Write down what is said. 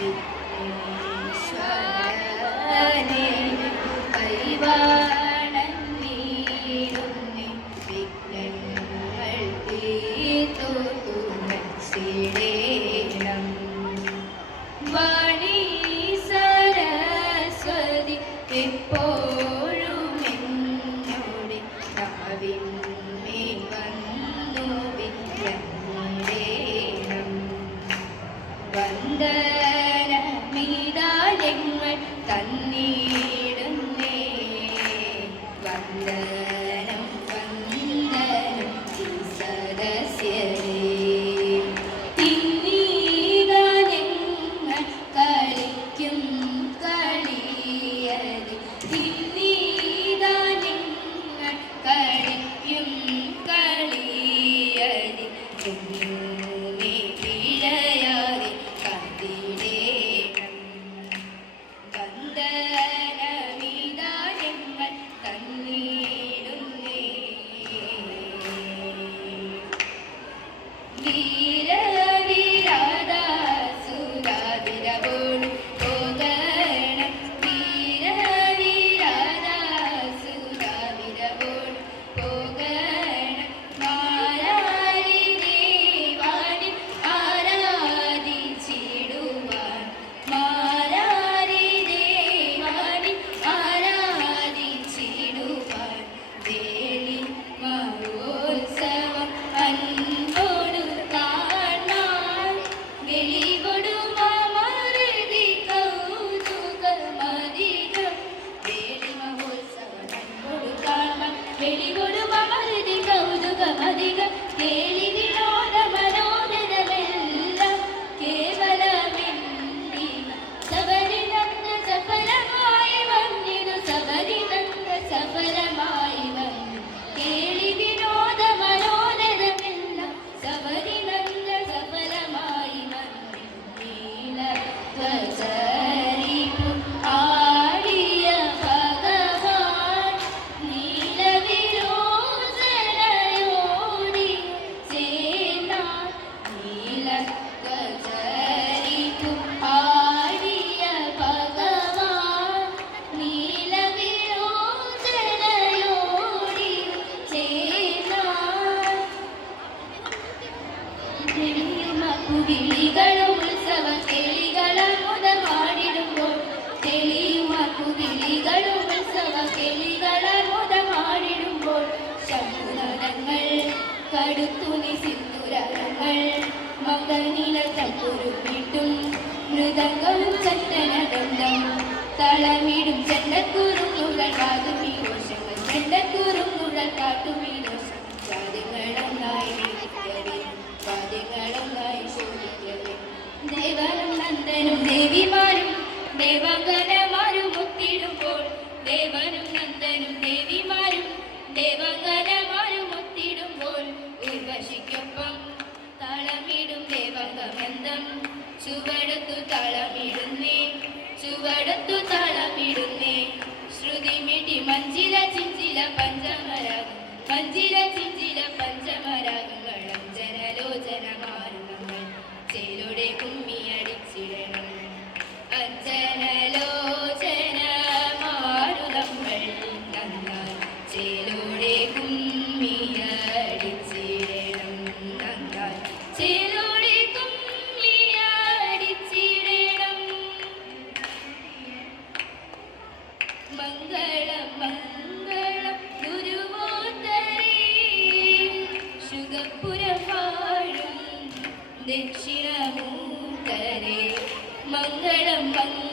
വിഘ്നേശ്വരനെ കൈവാണങ്ങിടുന്നേ വിഘ്നങ്ങൾ തീർത്തു തുണച്ചിടേണം. വാണി സരസ്വതി എപ്പോഴും എന്നോട് നാവിന്മേൽ വന്നു വിളങ്ങിടേണം. വന്ദനമിതാരങ്ങൾ തന്നിടുന്നേ വന്ദനം വന്ദനം ഈ സദസ്യരേ. ഇന്നീഗാനങ്ങൾ കളിക്കും കളിയതി ഇന്നീഗാനങ്ങൾ കളിക്കും കളിയതി എന്നേ പിഴയാതെ കണ്ടിടേണം. വന്ദനമിതാരങ്ങൾ തന്നിടുന്നേ വീരവിരാതാസുരാതിരവോട് പോകണം വീരവിരാതാസുരാതിരവോട് പോകണം. മാരാരി ദേവാനി ആരാധിച്ചിടുവാൻ മാരാരി ദേവാനി ആരാധിച്ചിടുവാൻ വേലി മഹോത്സവം അൻപോടു കാണാൻ വെളികൊടും അമൃതി കൗതുകമധികം. വേലി മഹോത്സവം അൻപോടു കാണാൻ വെളികൊടും അമൃതി കൗതുകമധികം. കേളി വിനോദ മനോദരമെല്ലാം കേവലമെന്നി സബരിനന്ദ സഫലമായി വന്നിരു സബരിനന്ദ സഫലമായി വന്നു. കേളി വിനോദ മനോദരമെല്ലാം സബരിനന്ദ സഫലമായി വന്നു. നീലധ്വജരിപു ആടിയ ഭഗവാൻ നീലവിലോചനയോടി ചേർന്നാൻ. നീലധ്വജരിപു ആടിയ ഭഗവാൻ നീലവിലോചനയോടി ചേർന്നാൻ. തെളിയുമക്കുവിളികളും ഉത്സവ കിളികളമുദമാടിടുമ്പോൾ തെളിയുമക്കുവിളികളും ഉത്സവ കിളികളമുദമാടിടുമ്പോൾ ശംഖുനാദങ്ങൾ കടുത്തുനി സിന്ദൂരങ്ങൾ മകനില തക്കുരുമിട്ടും മൃദംഗവും ചട്ടനഗന്ധം തളമിടും ചെണ്ടക്കുറുങ്ങുകൾ കാതുമീ ദോഷങ്ങൾ ചെണ്ടക്കുറുങ്ങുകൾ കാട്ടുമീ ദോഷങ്ങൾ. വാദ്യങ്ങളൊന്നായി വിളിക്കവേ വാദ്യങ്ങളൊന്നായി ശോഭിക്കവേ. ദേവനും നന്ദനും ദേവിമാരും ദേവാംഗനമാരും ഒത്തിടുമ്പോൾ ദേവനും നന്ദനും ദേവിമാരും ദേവാംഗനമാരും ഒത്തിടുമ്പോൾ ഉർവശിക്കൊപ്പം താളമിടും ദേവാംഗബന്ധം. ചുവടത്തു താളമിടുന്നേ ചുവടത്തു താളമിടുന്നേ. ശ്രുതിമിടി മഞ്ചില ചിഞ്ചില പഞ്ചമരാഗം മഞ്ചില ചിഞ്ചില പഞ്ചമരാഗങ്ങൾ അഞ്ജനലോചനമാരുണങ്ങൾ ചേലോടെ കുമ്മിയടിച്ചിടണം. അഞ്ജനലോചനമാരുണങ്ങൾ നന്നാൽ ചേലോടെ കുമ്മിയടിച്ചിടണം. നന്നാൽ ചേലോടെ കുമ്മിയടിച്ചിടണം. മംഗളം മംഗളം ഗുരുവോത്തരേ ശുഗപുരം വാഴും ദക്ഷിണമൂർത്തരേ. മംഗളം മംഗളം